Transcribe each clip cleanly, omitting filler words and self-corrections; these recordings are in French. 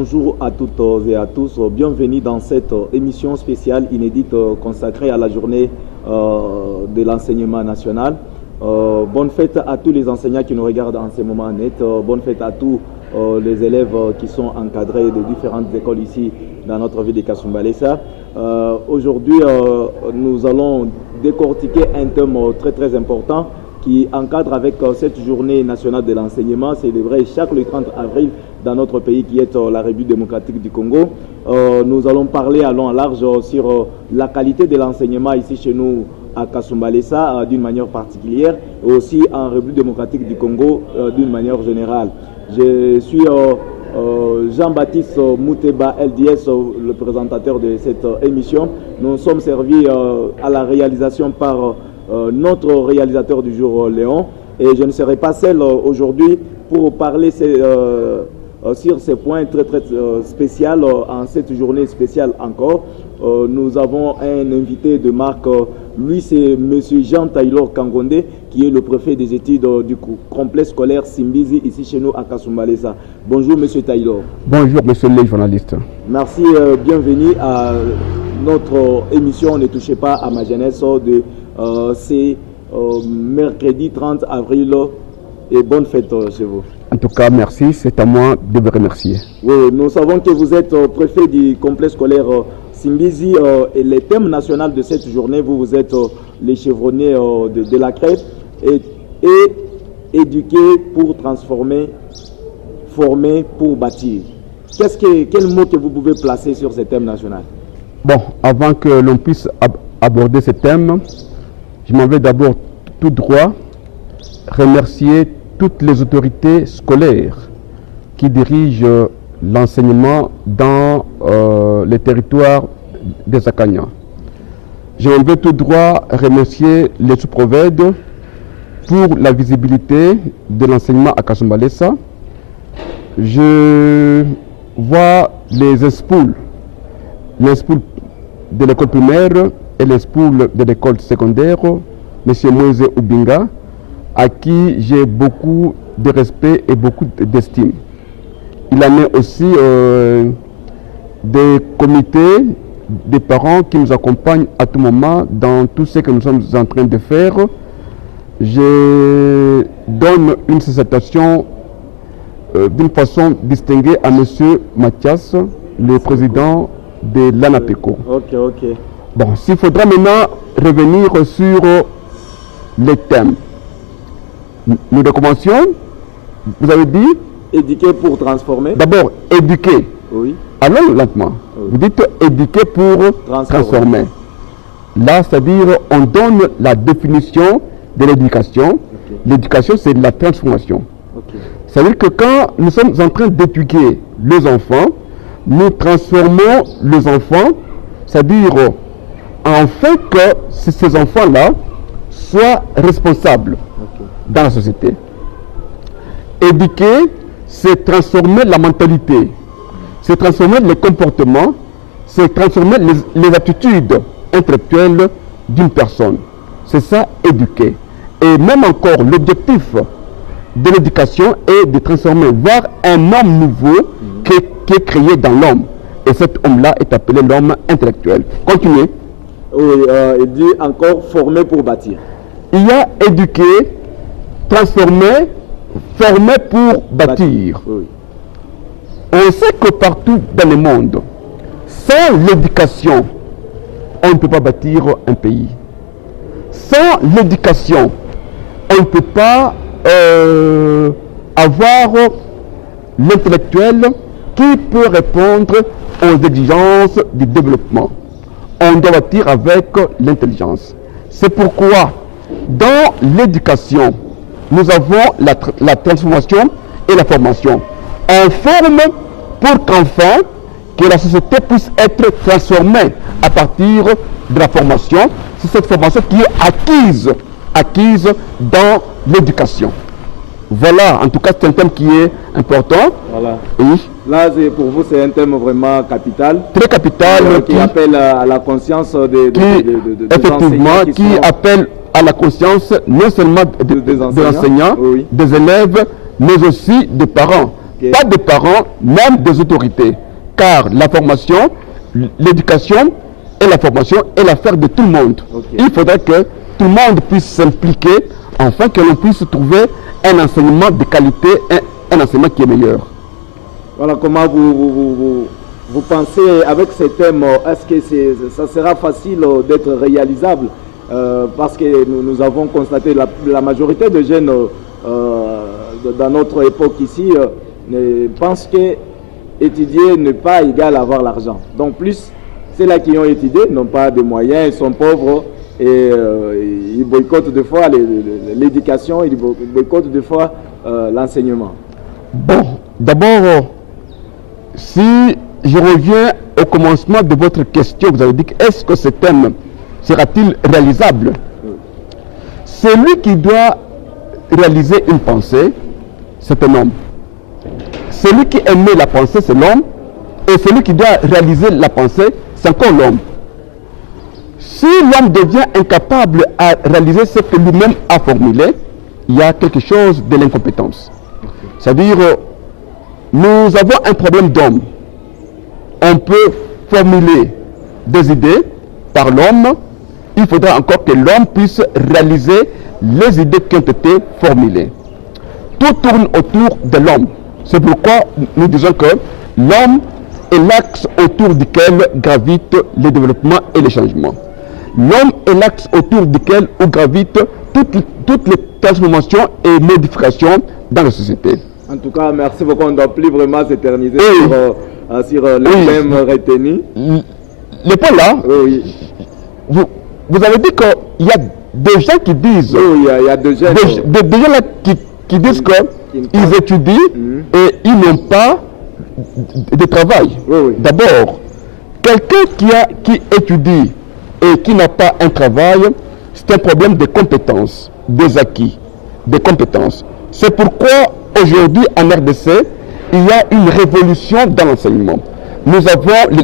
bonjour à toutes et à tous. Bienvenue dans cette émission spéciale inédite consacrée à la journée de l'enseignement national. Bonne fête à tous les enseignants qui nous regardent en ce moment net. Bonne fête à tous les élèves qui sont encadrés de différentes écoles ici dans notre ville de Kasumbalesa. Aujourd'hui, nous allons décortiquer un thème très important qui encadre avec cette journée nationale de l'enseignement célébrée chaque le 30 avril dans notre pays qui est la République démocratique du Congo. Nous allons parler à long et large sur la qualité de l'enseignement ici chez nous à Kasumbalesa d'une manière particulière et aussi en République démocratique du Congo d'une manière générale. Je suis Jean-Baptiste Mouteba LDS, le présentateur de cette émission. Nous sommes servis à la réalisation par notre réalisateur du jour, Léon, et je ne serai pas seul aujourd'hui pour parler sur ces points très spéciaux en cette journée spéciale encore. Nous avons un invité de marque, lui c'est M. Jean-Taylor Kangonde, qui est le préfet des études du complexe scolaire Simbizi ici chez nous à Kasumbalesa. Bonjour M. Taylor. Bonjour M. le journaliste. Merci, bienvenue à notre émission Ne touchez pas à ma jeunesse de c'est mercredi 30 avril et bonne fête chez vous. En tout cas, merci, c'est à moi de vous remercier. Oui, nous savons que vous êtes préfet du complexe scolaire Simbizi et le thème national de cette journée, vous êtes les chevronnés de la crête et éduquer pour transformer, former pour bâtir. Quel mot que vous pouvez placer sur ce thème national? Bon, avant que l'on puisse aborder ce thème, je m'en vais d'abord tout droit remercier toutes les autorités scolaires qui dirigent l'enseignement dans les territoires des Akanya. Je m'en vais tout droit remercier les sous-provèdes pour la visibilité de l'enseignement à Kasumbalesa. Je vois les inspouls de l'école primaire et les spoules de l'école secondaire, M. Moïse Ubinga, à qui j'ai beaucoup de respect et beaucoup d'estime. Il en est aussi des comités, des parents qui nous accompagnent à tout moment dans tout ce que nous sommes en train de faire. Je donne une citation d'une façon distinguée à M. Mathias, le président de l'ANAPECO. Ok. Bon, s'il faudra maintenant revenir sur les thèmes. Nous recommencions. Vous avez dit éduquer pour transformer. D'abord, éduquer. Oui. Allons lentement. Oui. Vous dites éduquer pour transformer. Là, c'est-à-dire, on donne la définition de l'éducation. Okay. L'éducation, c'est de la transformation. Okay. C'est-à-dire que quand nous sommes en train d'éduquer les enfants, nous transformons les enfants, c'est-à-dire en fait que ces enfants-là soient responsables dans la société. Éduquer, c'est transformer la mentalité, c'est transformer les comportements, c'est transformer les attitudes intellectuelles d'une personne. C'est ça, éduquer. Et même encore, l'objectif de l'éducation est de transformer, voir un homme nouveau qui est créé dans l'homme. Et cet homme-là est appelé l'homme intellectuel. Continuez. Oui, il dit encore former pour bâtir. Il y a éduquer, transformer, former pour bâtir. Oui. On sait que partout dans le monde, sans l'éducation, on ne peut pas bâtir un pays. Sans l'éducation, on ne peut pas avoir l'intellectuel qui peut répondre aux exigences du développement. On doit bâtir avec l'intelligence. C'est pourquoi, dans l'éducation, nous avons la transformation et la formation. On forme pour qu'enfin, que la société puisse être transformée à partir de la formation. C'est cette formation qui est acquise dans l'éducation. Voilà, en tout cas, c'est un thème qui est important. Voilà. Oui. Là, pour vous, c'est un thème vraiment capital. Très capital. Qui appelle à la conscience effectivement, qui appelle à la conscience non seulement des enseignants, oui, des élèves, mais aussi des parents. Okay. Pas des parents, même des autorités. Car la formation, l'éducation et la formation est l'affaire de tout le monde. Okay. Il faudrait que tout le monde puisse s'impliquer afin que l'on puisse trouver un enseignement de qualité, un enseignement qui est meilleur. Voilà, comment vous pensez avec ces thèmes, est-ce que ça sera facile d'être réalisable parce que nous avons constaté la majorité des jeunes dans notre époque ici pensent que étudier n'est pas égal à avoir l'argent. Donc plus, ceux-là qui ont étudié n'ont pas de moyens, ils sont pauvres et ils boycottent des fois l'éducation, ils boycottent des fois l'enseignement. Bon, d'abord, si je reviens au commencement de votre question, vous avez dit est-ce que ce thème sera-t-il réalisable? Celui qui doit réaliser une pensée, c'est un homme. Celui qui émet la pensée, c'est l'homme. Et celui qui doit réaliser la pensée, c'est encore l'homme. Si l'homme devient incapable à réaliser ce que lui-même a formulé, il y a quelque chose de l'incompétence. C'est-à-dire, nous avons un problème d'homme. On peut formuler des idées par l'homme. Il faudra encore que l'homme puisse réaliser les idées qui ont été formulées. Tout tourne autour de l'homme. C'est pourquoi nous disons que l'homme est l'axe autour duquel gravitent le développement et le changement. L'homme est l'axe autour duquel gravitent toutes les transformations et modifications dans la société. En tout cas, merci beaucoup. On ne doit plus vraiment s'éterniser sur le thème retenu. Le point là, oui. Vous avez dit qu'il y a des gens qui disent, oui, il y a des gens, des gens là qui disent qu'ils étudient et ils n'ont pas de travail. Oui. D'abord, quelqu'un qui étudie et qui n'a pas un travail, c'est un problème de compétences, des acquis, des compétences. C'est pourquoi aujourd'hui en RDC, il y a une révolution dans l'enseignement. Nous avons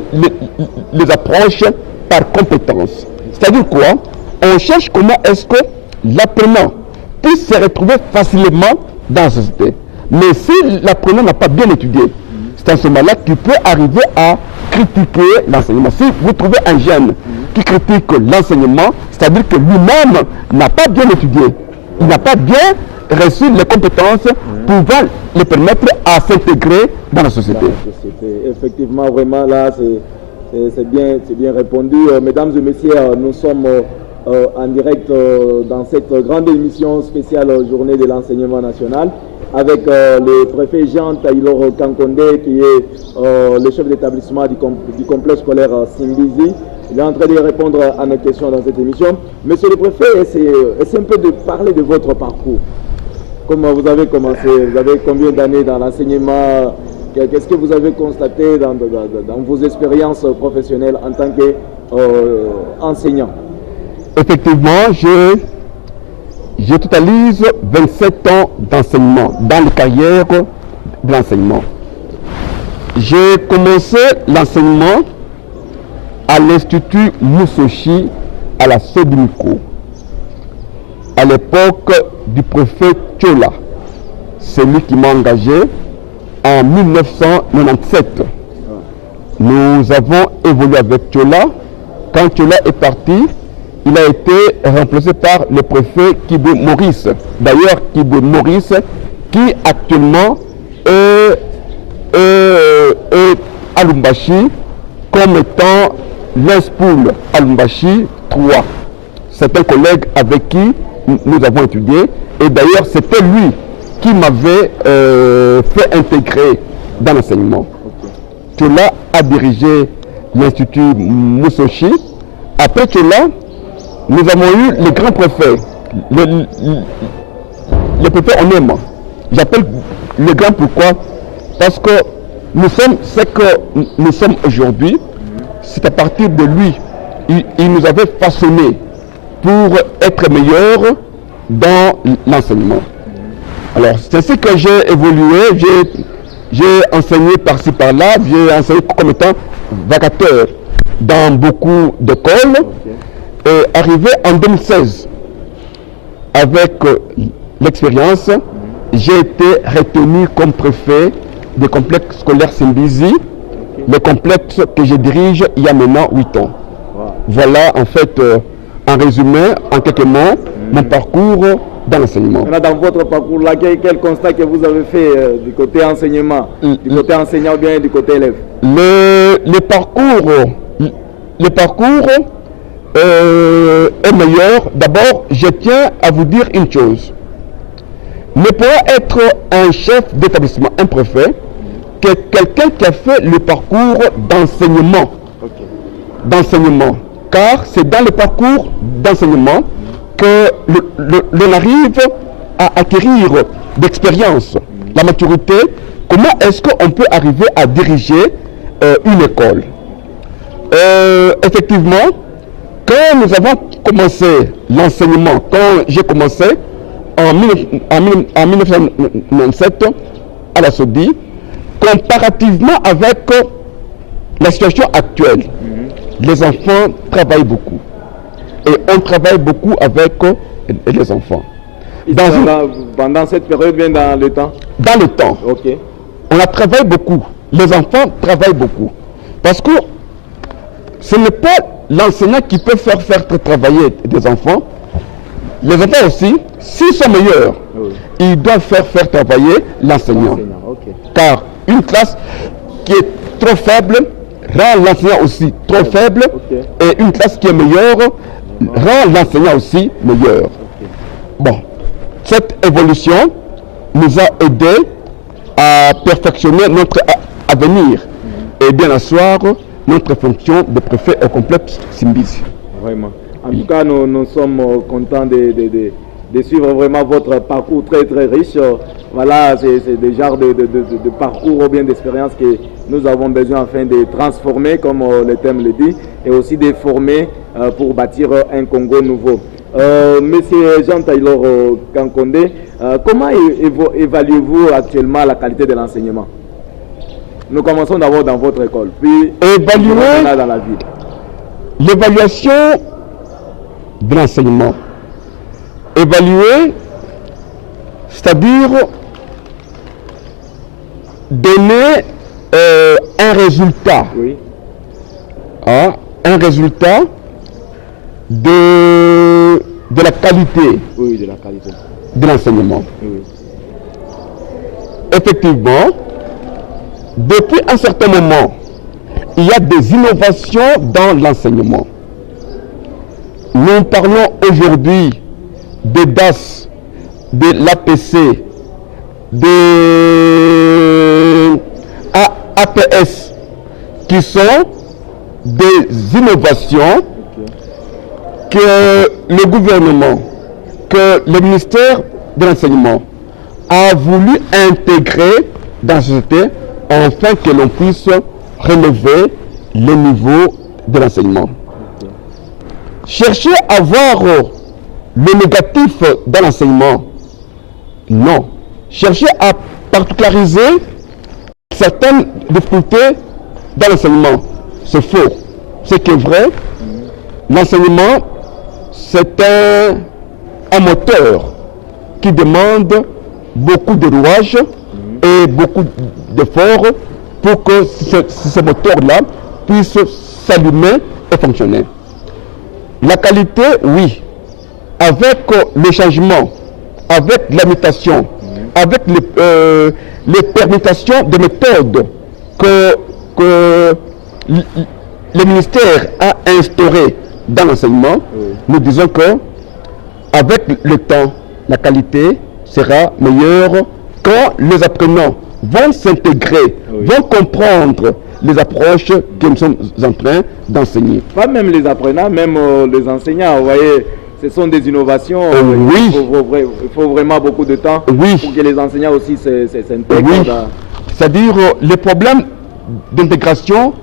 les approches par compétences. C'est-à-dire quoi? On cherche comment est-ce que l'apprenant puisse se retrouver facilement dans la société. Mais si l'apprenant n'a pas bien étudié, c'est à ce moment-là qu'il peut arriver à critiquer l'enseignement. Si vous trouvez un jeune qui critique l'enseignement, c'est-à-dire que lui-même n'a pas bien étudié, il n'a pas bien reçu les compétences pouvant le permettre à s'intégrer dans la société. Effectivement, vraiment, là, c'est bien répondu. Mesdames et messieurs, nous sommes en direct dans cette grande émission spéciale Journée de l'enseignement national avec le préfet Jean Taylor Kankonde qui est le chef d'établissement du complexe scolaire Simbizi. Il est en train de répondre à nos questions dans cette émission. Monsieur le préfet, essayez un peu de parler de votre parcours. Comment vous avez commencé? Vous avez combien d'années dans l'enseignement? Qu'est-ce que vous avez constaté dans vos expériences professionnelles en tant qu'enseignant? Effectivement, je totalise 27 ans d'enseignement dans la carrière de l'enseignement. J'ai commencé l'enseignement à l'Institut Moussochi à la Sédimiko, à l'époque du préfet Tchola. C'est lui qui m'a engagé en 1997. Nous avons évolué avec Tchola. Quand Tchola est parti, il a été remplacé par le préfet Kibwe Maurice. D'ailleurs, Kibwe Maurice, qui actuellement est à Lumbashi comme étant l'INSPOUL à Lumbashi 3. C'est un collègue avec qui nous avons étudié. Et d'ailleurs, c'était lui qui m'avait fait intégrer dans l'enseignement. Tchola a dirigé l'Institut Moussochi. Après Tchola, nous avons eu le grand préfet, le préfet Onema. J'appelle le grand pourquoi? Parce que nous sommes ce que nous sommes aujourd'hui. C'est à partir de lui. Il nous avait façonné pour être meilleur dans l'enseignement. Alors, c'est ainsi que j'ai évolué. J'ai enseigné par-ci par-là. J'ai enseigné comme étant vacateur dans beaucoup d'écoles. Et arrivé en 2016, avec l'expérience, j'ai été retenu comme préfet du complexe scolaire Simbizi, le complexe que je dirige il y a maintenant 8 ans. Wow. Voilà en fait, en résumé, en quelques mots, mon parcours dans l'enseignement. Dans votre parcours là, quel constat que vous avez fait du côté enseignement, du côté enseignant ou bien du côté élève? Le parcours est meilleur. D'abord, je tiens à vous dire une chose. Ne pourra être un chef d'établissement, un préfet, que quelqu'un qui a fait le parcours d'enseignement. Okay. D'enseignement. Car c'est dans le parcours d'enseignement que l'on arrive à acquérir d'expérience, la maturité. Comment est-ce qu'on peut arriver à diriger une école? Effectivement, quand nous avons commencé l'enseignement, quand j'ai commencé en 1997 à la SODI, comparativement avec la situation actuelle, les enfants travaillent beaucoup. Et on travaille beaucoup avec les enfants. Pendant cette période, bien dans le temps? Dans le temps. Okay. On a travaillé beaucoup. Les enfants travaillent beaucoup. Parce que ce n'est pas l'enseignant qui peut faire travailler des enfants. Les enfants aussi, s'ils sont meilleurs, oui, ils doivent faire travailler l'enseignant. Okay. Car une classe qui est trop faible rend l'enseignant aussi trop faible. Okay. Et une classe qui est meilleure rend l'enseignant aussi meilleur. Okay. Bon, cette évolution nous a aidé à perfectionner notre avenir et bien asseoir notre fonction de préfet au complexe Simbizi. Vraiment. En tout cas, nous sommes contents de suivre vraiment votre parcours très riche. Voilà, c'est des genres de parcours ou bien d'expériences que nous avons besoin afin de transformer, comme le thème le dit, et aussi de former pour bâtir un Congo nouveau. Monsieur Jean-Taylor Kankonde, comment évaluez-vous actuellement la qualité de l'enseignement? Nous commençons d'abord dans votre école, puis évaluer dans la ville. L'évaluation de l'enseignement. Évaluer, c'est-à-dire donner un résultat. Oui. Hein, un résultat de la qualité. Oui, de la qualité. De l'enseignement. Oui. Effectivement, depuis un certain moment, il y a des innovations dans l'enseignement. Nous parlons aujourd'hui des DAS, de l'APC, des APS, qui sont des innovations que le gouvernement, que le ministère de l'enseignement a voulu intégrer dans la société afin que l'on puisse relever le niveau de l'enseignement. Chercher à voir le négatif dans l'enseignement, non. Chercher à particulariser certaines difficultés dans l'enseignement, c'est faux. Ce qui est vrai, l'enseignement, c'est un moteur qui demande beaucoup de rouage et beaucoup d'efforts pour que ce moteur-là puisse s'allumer et fonctionner. La qualité, oui, avec le changement, avec la mutation, avec les permutations de méthodes que le ministère a instaurées dans l'enseignement, nous disons que avec le temps, la qualité sera meilleure quand les apprenants vont s'intégrer, vont comprendre les approches que nous sommes en train d'enseigner. Pas même les apprenants, même les enseignants, vous voyez, ce sont des innovations. Oui. Il faut vraiment beaucoup de temps pour que les enseignants aussi s'intègrent. Oui. C'est-à-dire, le problème d'intégration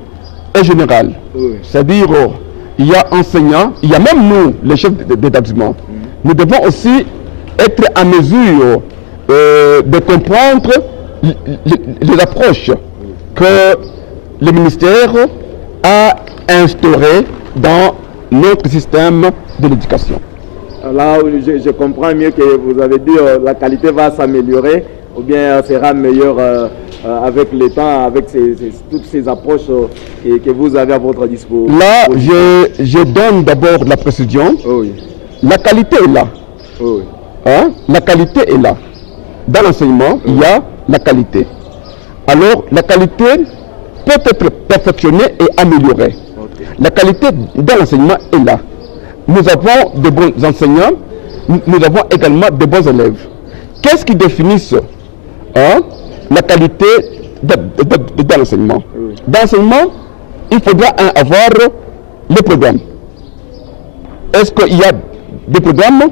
est général. Oui. C'est-à-dire, il y a enseignants, il y a même nous, les chefs d'établissement. Nous devons aussi être en mesure de comprendre les approches que le ministère a instaurées dans notre système de l'éducation. Là, je comprends mieux que vous avez dit la qualité va s'améliorer ou bien sera meilleur avec le temps, avec toutes ces approches que vous avez à votre disposition? Là, je donne d'abord la précision. Oui. La qualité est là. Oui. Hein? La qualité est là. Dans l'enseignement, il y a la qualité. Alors, la qualité peut être perfectionnée et améliorée. Okay. La qualité dans l'enseignement est là. Nous avons de bons enseignants, nous avons également de bons élèves. Qu'est-ce qui définit la qualité de l'enseignement? Oui. Dans l'enseignement, il faudra avoir les programmes. Est-ce qu'il y a des programmes?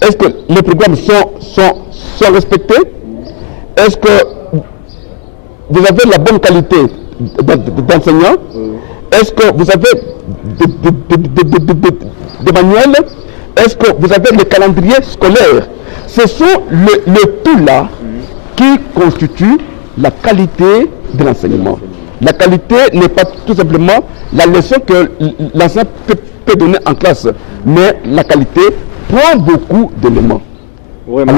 Est-ce que les programmes sont respectés? Est-ce que vous avez la bonne qualité d'enseignants? Est-ce que vous avez des manuels? Est-ce que vous avez le calendrier scolaire? Ce sont le tout là qui constitue la qualité de l'enseignement. La qualité n'est pas tout simplement la leçon que l'enseignant peut donner en classe, mais la qualité prend beaucoup d'éléments. Alors,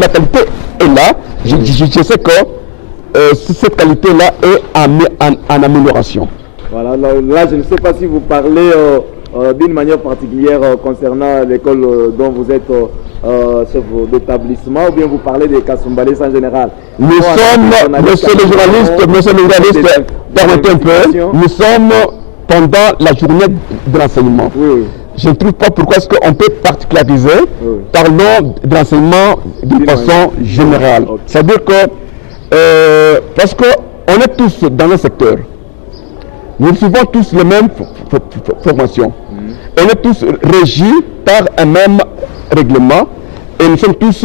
la qualité est là. Je sais que cette qualité-là est en amélioration. Voilà, là, je ne sais pas si vous parlez d'une manière particulière concernant l'école dont vous êtes chef d'établissement, ou bien vous parlez des Kasumbalesa en général. Nous sommes, monsieur le journaliste, permettez un peu, nous sommes pendant la journée de l'enseignement. Oui. Je ne trouve pas pourquoi est-ce qu'on peut particulariser. Parlons de l'enseignement d'une façon générale. Okay. C'est-à-dire que, parce qu'on est tous dans un secteur, nous suivons tous les mêmes formations. On est tous régis par un même règlement et nous sommes tous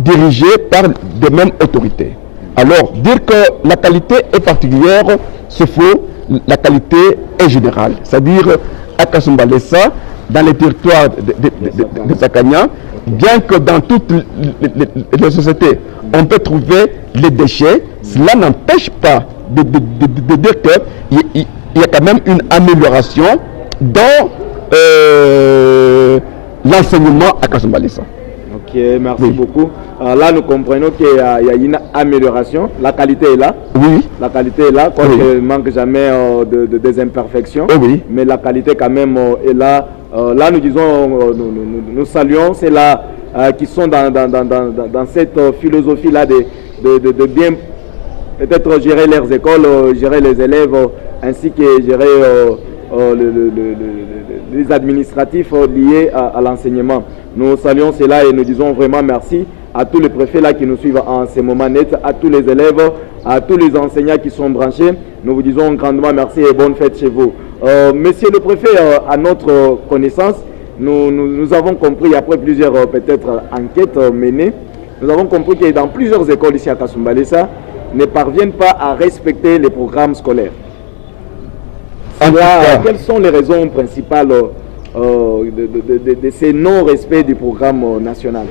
dirigés par des mêmes autorités. Alors, dire que la qualité est particulière, c'est faux. La qualité est générale. C'est-à-dire, à Kasumbalesa, dans les territoires de Sakanya, bien que dans toutes les sociétés, on peut trouver les déchets, cela n'empêche pas de dire qu'il y a quand même une amélioration dans l'enseignement à Kasumbalesa. Ok, merci beaucoup. Là, nous comprenons qu'il y a une amélioration. La qualité est là. Oui. La qualité est là, quoi qu'il ne manque jamais des imperfections. Oui. Mais la qualité quand même est là. Là, nous disons, nous saluons ceux-là qui sont dans cette philosophie-là de bien peut-être gérer leurs écoles, gérer les élèves, ainsi que gérer les administratifs liés à l'enseignement. Nous saluons cela et nous disons vraiment merci à tous les préfets là qui nous suivent en ce moment net, à tous les élèves, à tous les enseignants qui sont branchés. Nous vous disons grandement merci et bonne fête chez vous. Monsieur le préfet, à notre connaissance, nous avons compris après plusieurs peut-être enquêtes menées, nous avons compris que dans plusieurs écoles ici à Kasumbalesa ne parviennent pas à respecter les programmes scolaires. Quelles sont les raisons principales de ces non-respects du programme national?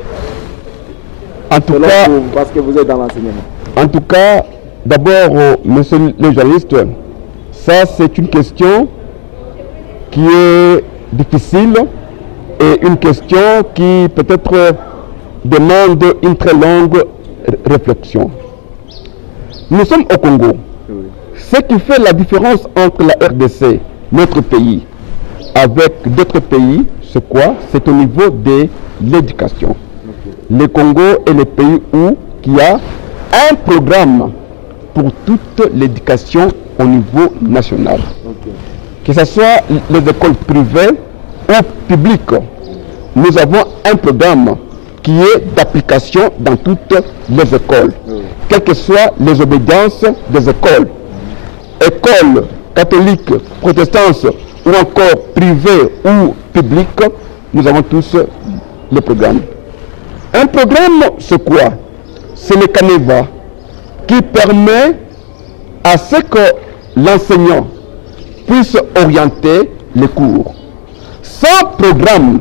En tout cas, parce que vous êtes dans l'enseignement. En tout cas, d'abord, monsieur le journaliste, ça c'est une question qui est difficile et une question qui peut-être demande une très longue réflexion. Nous sommes au Congo. Oui. Ce qui fait la différence entre la RDC, notre pays, avec d'autres pays, c'est quoi? C'est au niveau de l'éducation. Le Congo est le pays où il y a un programme pour toute l'éducation au niveau national. Que ce soit les écoles privées ou publiques, nous avons un programme qui est d'application dans toutes les écoles, quelles que soient les obédiences des écoles. Écoles catholiques, protestantes ou encore privées ou publiques, nous avons tous le programme. Un programme, c'est quoi? C'est le Caneva qui permet à ce que l'enseignant puisse orienter les cours. Sans programme,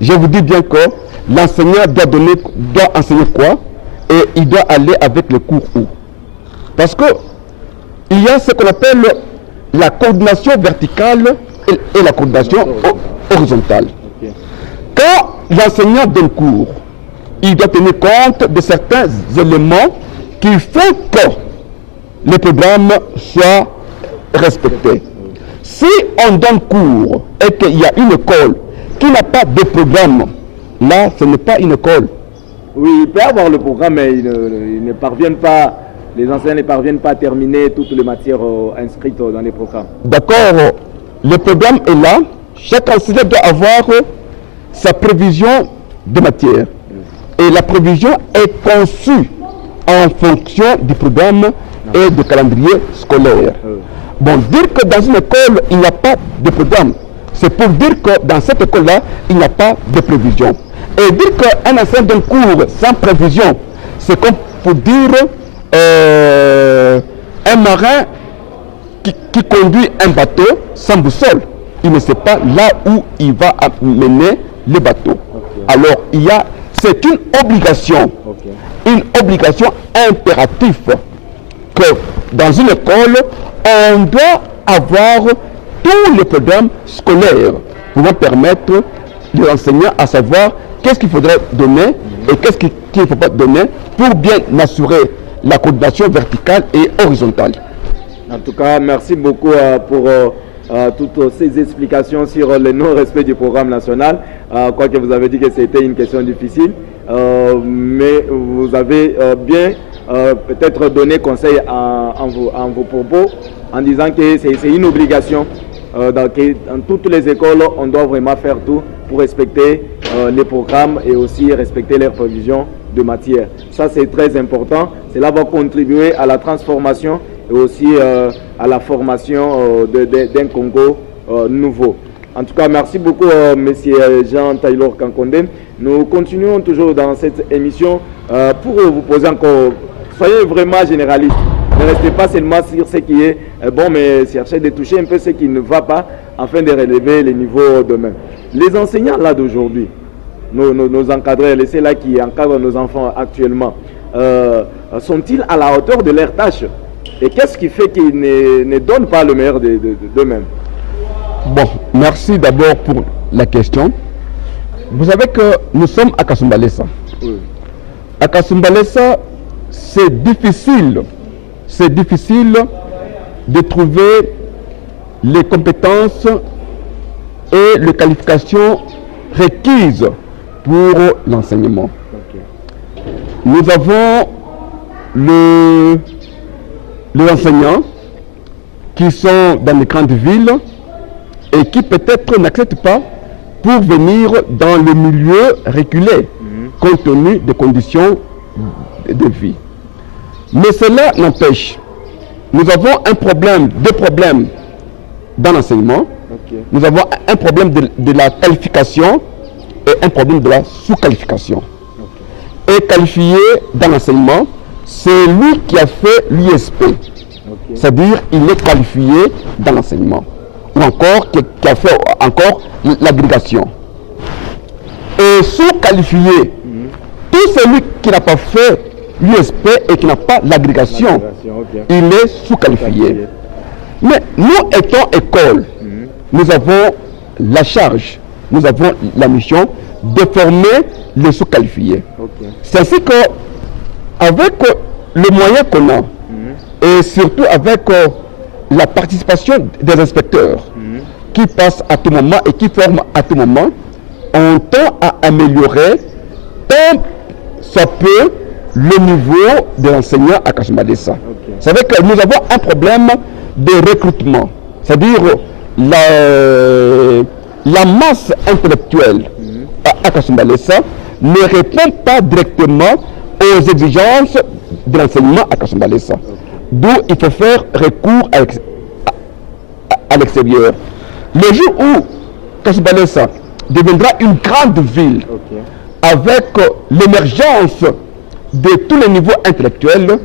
je vous dis bien que l'enseignant doit enseigner quoi? Et il doit aller avec le cours où? Parce que il y a ce qu'on appelle la coordination verticale et la coordination horizontale. Quand l'enseignant donne cours, il doit tenir compte de certains éléments qui font que les programmes soient respectés. Si on donne cours et qu'il y a une école qui n'a pas de programme, là, ce n'est pas une école. Oui, il peut avoir le programme, mais ils ne parviennent pas, les enseignants ne parviennent pas à terminer toutes les matières inscrites dans les programmes. D'accord, le programme est là. Chaque enseignant doit avoir sa prévision de matière. Et la prévision est conçue en fonction du programme et du calendrier scolaire. Bon, dire que dans une école, il n'y a pas de programme, c'est pour dire que dans cette école-là, il n'y a pas de prévision. Et dire qu'un enseignant donne cours sans prévision, c'est comme pour dire un marin qui conduit un bateau sans boussole. Il ne sait pas là où il va mener le bateau. Alors, c'est une obligation impérative que dans une école, on doit avoir tous les programmes scolaires pouvant permettre les enseignants à savoir qu'est-ce qu'il faudrait donner et qu'est-ce qu'il ne faut pas donner pour bien assurer la coordination verticale et horizontale. En tout cas, merci beaucoup pour toutes ces explications sur le non-respect du programme national. Quoique vous avez dit que c'était une question difficile, mais vous avez bien peut-être donné conseil en vos propos en disant que c'est une obligation. Dans toutes les écoles, on doit vraiment faire tout pour respecter les programmes et aussi respecter leurs prévisions de matière. Ça, c'est très important. Cela va contribuer à la transformation et aussi à la formation d'un Congo nouveau. En tout cas, merci beaucoup, Monsieur Jean-Taylor Kankonde. Nous continuons toujours dans cette émission pour vous poser encore. Soyez vraiment généraliste. Ne restez pas seulement sur ce qui est bon, mais cherchez de toucher un peu ce qui ne va pas afin de relever les niveaux demain. Les enseignants là d'aujourd'hui, nos encadreurs, les ceux-là qui encadrent nos enfants actuellement, sont-ils à la hauteur de leurs tâches? Et qu'est-ce qui fait qu'ils ne donnent pas le meilleur d'eux-mêmes? Bon, merci d'abord pour la question. Vous savez que nous sommes à Kasumbalesa. Oui. À Kasumbalesa, c'est difficile de trouver les compétences et les qualifications requises pour l'enseignement. Okay. Nous avons les enseignants qui sont dans les grandes villes et qui peut-être n'acceptent pas pour venir dans le milieu reculé, compte tenu des conditions de vie. Mais cela n'empêche, nous avons deux problèmes dans l'enseignement. Okay. Nous avons un problème de la qualification et un problème de la sous-qualification. Okay. Et qualifié dans l'enseignement, c'est lui qui a fait l'ISP. Okay. C'est-à-dire il est qualifié dans l'enseignement. Ou encore qui a fait encore l'agrégation. Et sous-qualifié, tout celui qui n'a pas fait l'USP et qui n'a pas l'agrégation, okay. Il est sous-qualifié. Mais nous étant école, nous avons la charge, nous avons la mission de former les sous-qualifiés. Okay. C'est ainsi que, avec le moyen qu'on a, et surtout avec la participation des inspecteurs qui passent à tout moment et qui forment à tout moment, on tend à améliorer tant ça peut le niveau de l'enseignant à Kasumbalesa. Okay. Vous savez que nous avons un problème de recrutement, c'est-à-dire la masse intellectuelle à Kasumbalesa ne répond pas directement aux exigences de l'enseignement à Kasumbalesa. Okay. D'où il faut faire recours à l'extérieur. Le jour où Kasumbalesa deviendra une grande ville, okay. Avec l'émergence de tous les niveaux intellectuels,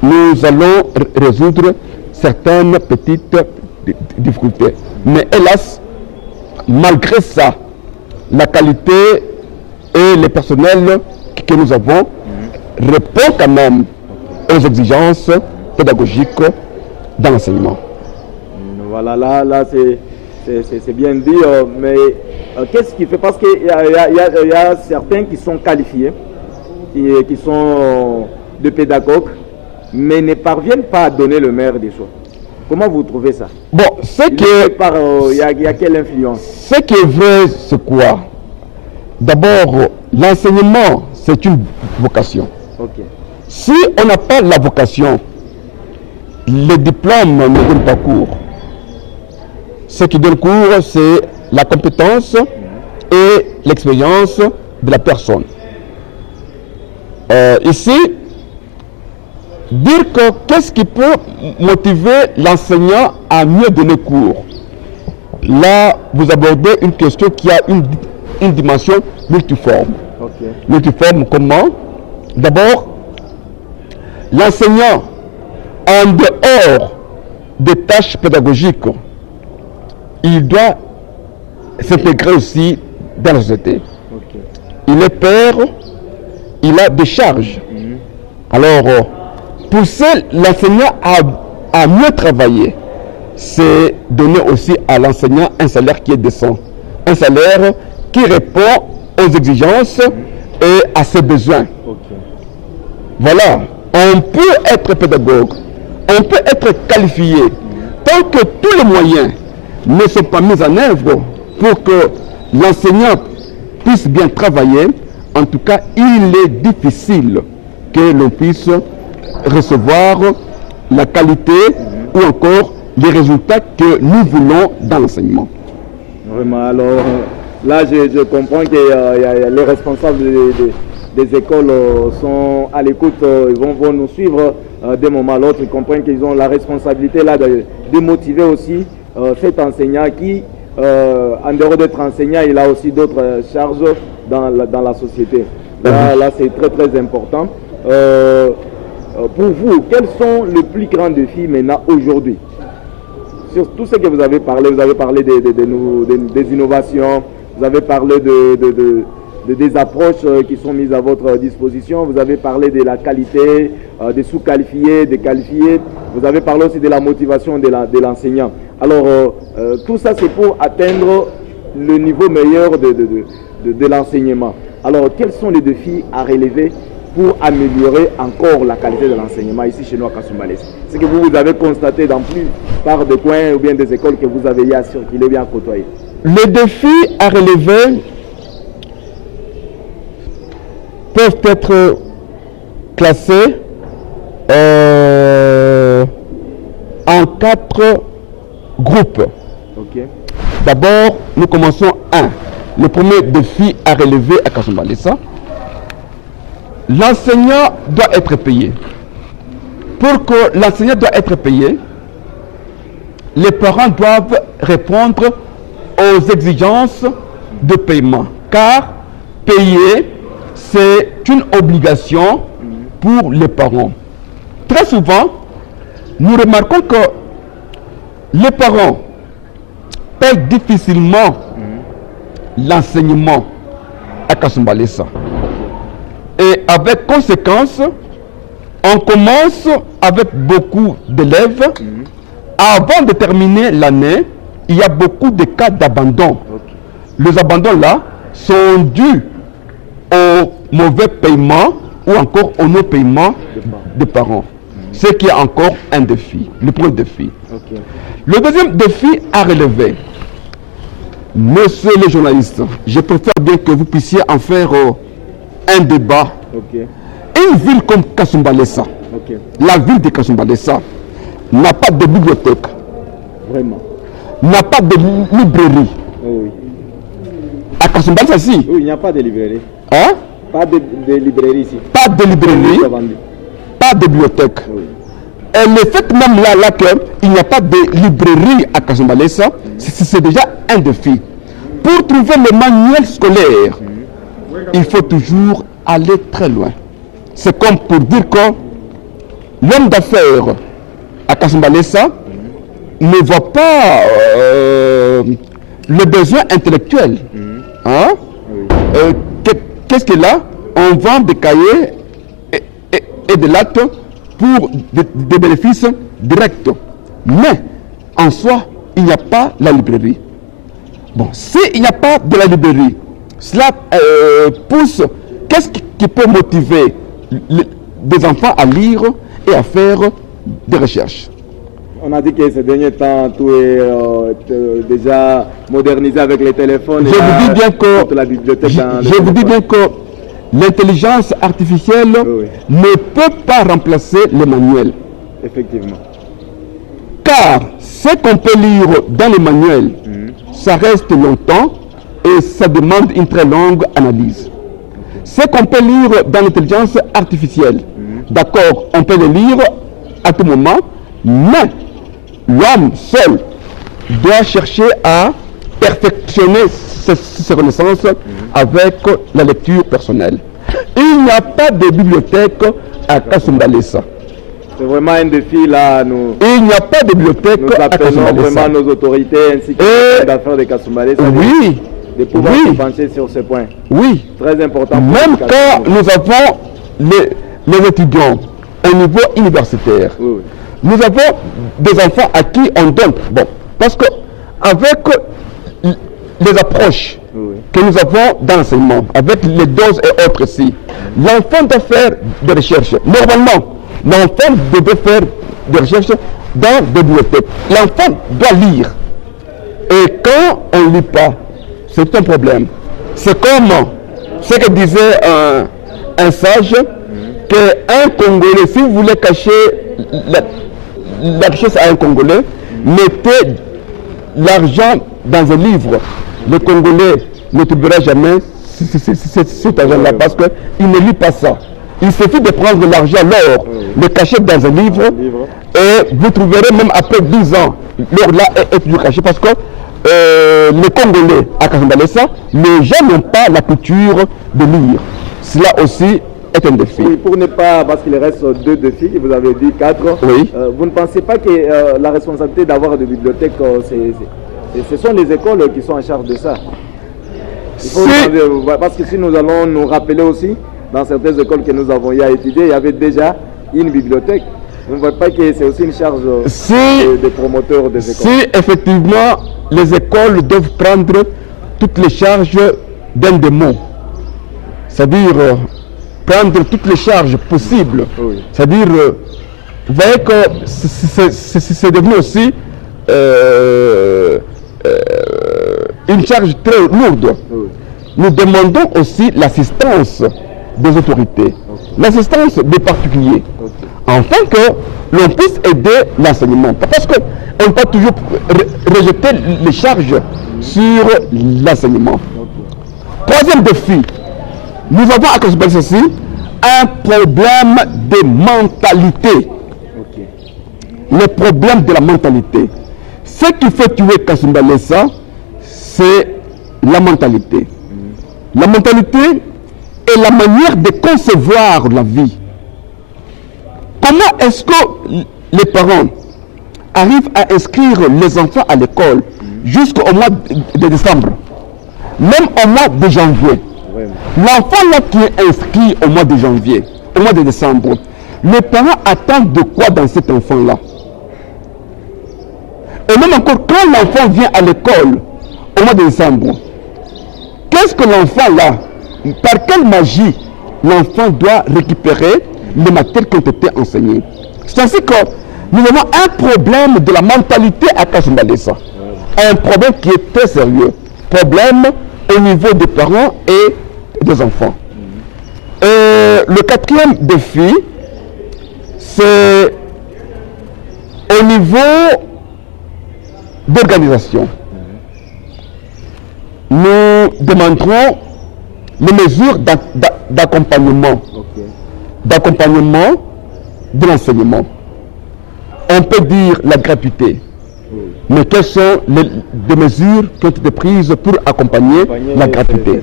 nous allons résoudre certaines petites difficultés. Mais hélas, malgré ça, la qualité et le personnel que nous avons répond quand même aux exigences pédagogiques dans l'enseignement. Voilà, là c'est bien dit, mais qu'est-ce qui fait? Parce qu'il y a certains qui sont qualifiés, qui sont de pédagogues, mais ne parviennent pas à donner le meilleur des choix. Comment vous trouvez ça? Bon, il y a quelle influence? Ce qui est vrai, c'est quoi? D'abord, l'enseignement, c'est une vocation. Okay. Si on n'a pas la vocation, les diplômes ne donnent pas cours. Ce qui donne cours, c'est la compétence et l'expérience de la personne. Ici, dire que qu'est-ce qui peut motiver l'enseignant à mieux donner cours? Là, vous abordez une question qui a une dimension multiforme. Okay. Multiforme comment? D'abord, l'enseignant, en dehors des tâches pédagogiques, il doit s'intégrer aussi dans la société. Okay. Il est père, il a des charges. Alors, pousser l'enseignant à mieux travailler, c'est donner aussi à l'enseignant un salaire qui est décent. Un salaire qui répond aux exigences et à ses besoins. Okay. Voilà, on peut être pédagogue, on peut être qualifié, tant que tous les moyens ne sont pas mis en œuvre pour que l'enseignant puisse bien travailler. En tout cas, il est difficile que l'on puisse recevoir la qualité ou encore les résultats que nous voulons dans l'enseignement. Vraiment, alors là je comprends que les responsables des écoles sont à l'écoute, ils vont nous suivre d'un moment à l'autre. Ils comprennent qu'ils ont la responsabilité là de motiver aussi cet enseignant qui, en dehors d'être enseignant, il a aussi d'autres charges dans la société. Là c'est très très important. Pour vous, quels sont les plus grands défis maintenant aujourd'hui? Sur tout ce que vous avez parlé des innovations, vous avez parlé des approches qui sont mises à votre disposition, vous avez parlé de la qualité, des sous-qualifiés, des qualifiés, vous avez parlé aussi de la motivation de l'enseignant. Alors, tout ça c'est pour atteindre le niveau meilleur de l'enseignement. Alors, quels sont les défis à relever pour améliorer encore la qualité de l'enseignement ici chez nous à Kasumbalesa? C'est que vous avez constaté dans plupart des coins ou bien des écoles que vous avez eu à circuler, bien à côtoyer. Les défis à relever peuvent être classés en 4 groupes. Okay. D'abord, nous commençons le premier défi à relever à Kasumbalesa. L'enseignant doit être payé. Pour que l'enseignant doit être payé, les parents doivent répondre aux exigences de paiement. Car payer, c'est une obligation pour les parents. Très souvent, nous remarquons que les parents payent difficilement l'enseignement à Kasumbalesa. Et avec conséquence, on commence avec beaucoup d'élèves. Avant de terminer l'année, il y a beaucoup de cas d'abandon. Les abandons là sont dus au mauvais paiement ou encore au non-paiement des parents. Ce qui est encore un défi, le premier défi. Le deuxième défi à relever, monsieur le journaliste, je préfère bien que vous puissiez en faire un débat. Une ville comme Kasumbalesa, la ville de Kasumbalesa, n'a pas de bibliothèque. Vraiment. N'a pas de librairie. Oui. À Kasumbalesa, si. Oui, il n'y a pas de librairie. Hein? Pas de librairie ici. Pas de librairie. Pas de bibliothèque. Oui. Et le fait même là qu'il n'y a pas de librairie à Kasumbalesa, c'est déjà un défi. Pour trouver le manuel scolaire, il faut toujours aller très loin. C'est comme pour dire que l'homme d'affaires à Kasumbalesa ne voit pas le besoin intellectuel. Hein? Qu'est-ce qu'il a? On vend des cahiers et des lattes pour des bénéfices directs. Mais en soi, il n'y a pas la librairie. Bon, s'il n'y a pas de la librairie, cela pousse. qui peut motiver des enfants à lire et à faire des recherches. On a dit que ces derniers temps, tout est déjà modernisé avec les téléphones. Je vous dis bien que, toute la bibliothèque je vous dis bien que l'intelligence artificielle ne peut pas remplacer les manuels. Effectivement. Car ce qu'on peut lire dans les manuels, ça reste longtemps et ça demande une très longue analyse. Ce qu'on peut lire dans l'intelligence artificielle, d'accord, on peut le lire à tout moment, mais l'homme seul doit chercher à perfectionner ses connaissances avec la lecture personnelle. Il n'y a pas de bibliothèque à Kasumbalesa. C'est vraiment un défi là. Il n'y a pas de bibliothèque à Kasumbalesa. Nous appelons vraiment nos autorités ainsi que les affaires de Kasumbalesa de pouvoir se pencher sur ce point. Oui. Très important. Même quand nous avons les étudiants au niveau universitaire, nous avons des enfants à qui on donne. Bon, parce que avec les approches que nous avons dans l'enseignement, avec les doses et autres ici, l'enfant doit faire des recherches. Normalement, l'enfant devait faire des recherches dans des bibliothèques. L'enfant doit lire. Et quand on ne lit pas, c'est un problème. C'est comme ce que disait un sage, qu'un Congolais, si vous voulez cacher la richesse à un Congolais, mettez l'argent dans un livre. Le Congolais ne trouvera jamais cet argent-là parce qu'il ne lit pas ça. Il suffit de prendre l'argent, l'or, le cacher dans un livre, et vous trouverez même après 10 ans, l'or là est toujours caché parce que les Congolais à Kasumbalesa, les gens n'ont pas la culture de lire. Cela aussi est un défi. Oui, pour ne pas, parce qu'il reste 2 défis, vous avez dit 4, vous ne pensez pas que la responsabilité d'avoir des bibliothèques, ce sont les écoles qui sont en charge de ça? Parce que si nous allons nous rappeler aussi, dans certaines écoles que nous avons étudiées, il y avait déjà une bibliothèque. Vous ne voyez pas que c'est aussi une charge des promoteurs des écoles? Si effectivement les écoles doivent prendre toutes les charges d'un démon, c'est-à-dire prendre toutes les charges possibles, c'est-à-dire, vous voyez que c'est devenu aussi une charge très lourde. Nous demandons aussi l'assistance des autorités, l'assistance des particuliers, afin que l'on puisse aider l'enseignement. Parce qu'on peut toujours rejeter les charges sur l'enseignement. Troisième défi, nous avons à Kasumbalesa ici un problème de mentalité. Le problème de la mentalité. Ce qui fait tuer Kasumbalesa, c'est la mentalité. La mentalité est la manière de concevoir la vie. Comment est-ce que les parents arrivent à inscrire les enfants à l'école jusqu'au mois de décembre, même au mois de janvier? L'enfant là qui est inscrit au mois de janvier, au mois de décembre, les parents attendent de quoi dans cet enfant-là? Et même encore, quand l'enfant vient à l'école au mois de décembre, qu'est-ce que l'enfant là, par quelle magie l'enfant doit récupérer les matières qui ont été enseignées? C'est ainsi que nous avons un problème de la mentalité à Kasumbalesa. Un problème qui est très sérieux. Problème au niveau des parents et des enfants. Le quatrième défi, c'est au niveau d'organisation. Nous demanderons les mesures d'accompagnement, de l'enseignement. On peut dire la gratuité, mais quelles sont les mesures qui ont été prises pour accompagner la gratuité?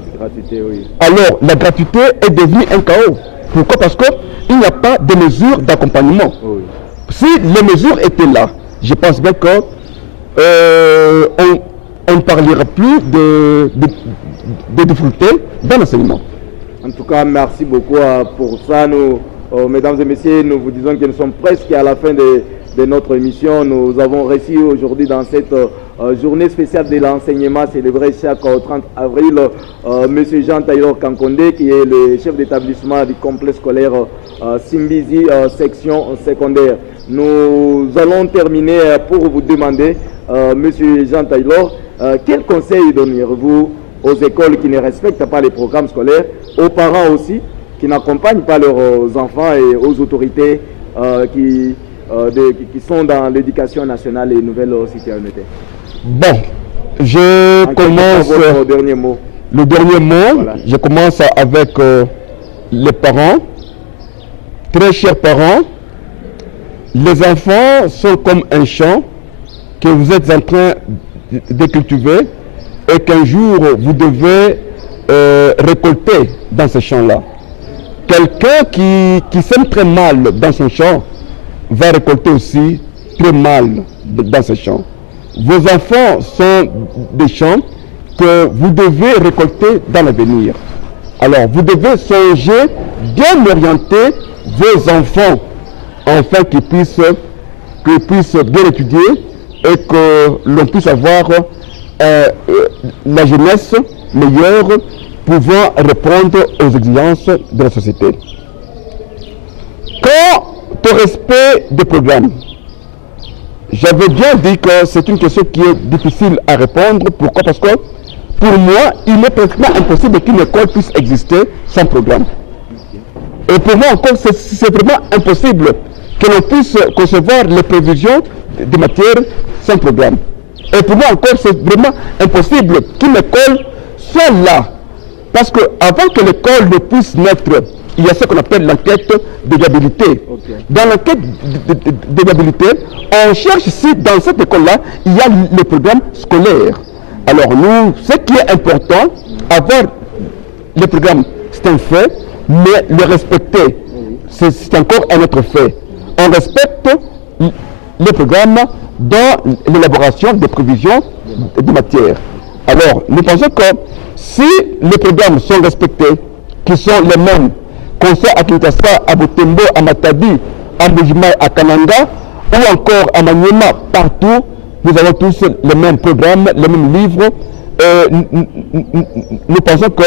Alors, la gratuité est devenue un chaos. Pourquoi? Parce qu'il n'y a pas de mesures d'accompagnement. Si les mesures étaient là, je pense bien que on ne parlera plus de difficultés dans l'enseignement. En tout cas, merci beaucoup pour ça. Nous, mesdames et messieurs, nous vous disons que nous sommes presque à la fin de de notre émission. Nous avons reçu aujourd'hui dans cette journée spéciale de l'enseignement célébrée chaque 30 avril M. Jean-Taylor Kankonde, qui est le chef d'établissement du complexe scolaire Simbizi, section secondaire. Nous allons terminer pour vous demander, M. Jean-Taylor, quel conseil donneriez-vous aux écoles qui ne respectent pas les programmes scolaires, aux parents aussi, qui n'accompagnent pas leurs enfants et aux autorités qui sont dans l'éducation nationale et nouvelle citoyenneté? Bon, je commence... Votre dernier mot. Le dernier mot, Voilà. Je commence avec les parents. Très chers parents, les enfants sont comme un champ que vous êtes en train de cultiver et qu'un jour vous devez récolter dans ce champ-là. Quelqu'un qui sème très mal dans son champ va récolter aussi très mal dans ce champ. Vos enfants sont des champs que vous devez récolter dans l'avenir. Alors, vous devez songer bien orienter vos enfants afin qu'ils puissent bien étudier et que l'on puisse avoir la jeunesse meilleure pouvant répondre aux exigences de la société. Quant au respect des programmes, j'avais bien dit que c'est une question qui est difficile à répondre. Pourquoi? Parce que pour moi, il est pratiquement impossible qu'une école puisse exister sans programme. Et pour moi encore, c'est vraiment impossible que l'on puisse concevoir les prévisions des matières sans programme. Et pour moi encore, c'est vraiment impossible qu'une école soit là. Parce qu'avant que l'école ne puisse naître, il y a ce qu'on appelle l'enquête de viabilité. Okay. Dans l'enquête de viabilité, on cherche si dans cette école-là, il y a le programme scolaire. Alors nous, ce qui est important, avoir le programme, c'est un fait, mais le respecter, c'est encore un autre fait. On respecte le programme dans l'élaboration des prévisions de matière. Alors, nous pensons que si les programmes sont respectés, qui sont les mêmes, qu'on soit à Kinshasa, à Butembo, à Matadi, à Mbujimai, à Kananga, ou encore à Maniema, partout, nous avons tous les mêmes programmes, les mêmes livres. Nous pensons que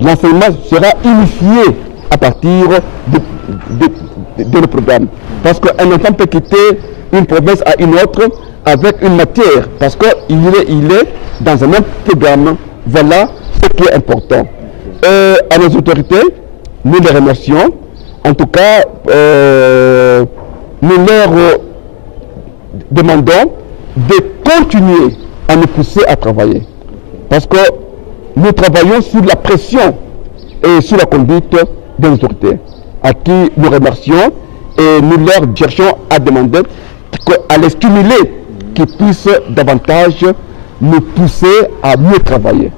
l'enseignement sera unifié à partir de le programme. Parce qu'un enfant peut quitter une province à une autre avec une matière, parce qu'il est dans un même programme. Voilà ce qui est important. À nos autorités, nous les remercions. En tout cas, nous leur demandons de continuer à nous pousser à travailler. Parce que nous travaillons sous la pression et sous la conduite des autorités, à qui nous remercions et nous leur cherchons à demander, à les stimuler, qu'ils puissent davantage nous pousser à mieux travailler.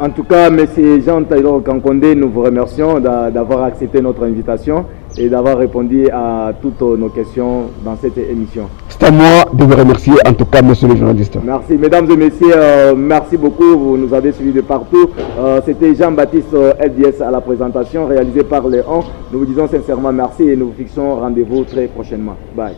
En tout cas, M. Jean-Taylor Kankonde, nous vous remercions d'avoir accepté notre invitation et d'avoir répondu à toutes nos questions dans cette émission. C'est à moi de vous remercier, en tout cas, monsieur le journaliste. Merci, mesdames et messieurs, merci beaucoup, vous nous avez suivis de partout. C'était Jean-Baptiste LDS à la présentation, réalisée par Léon. Nous vous disons sincèrement merci et nous vous fixons rendez-vous très prochainement. Bye.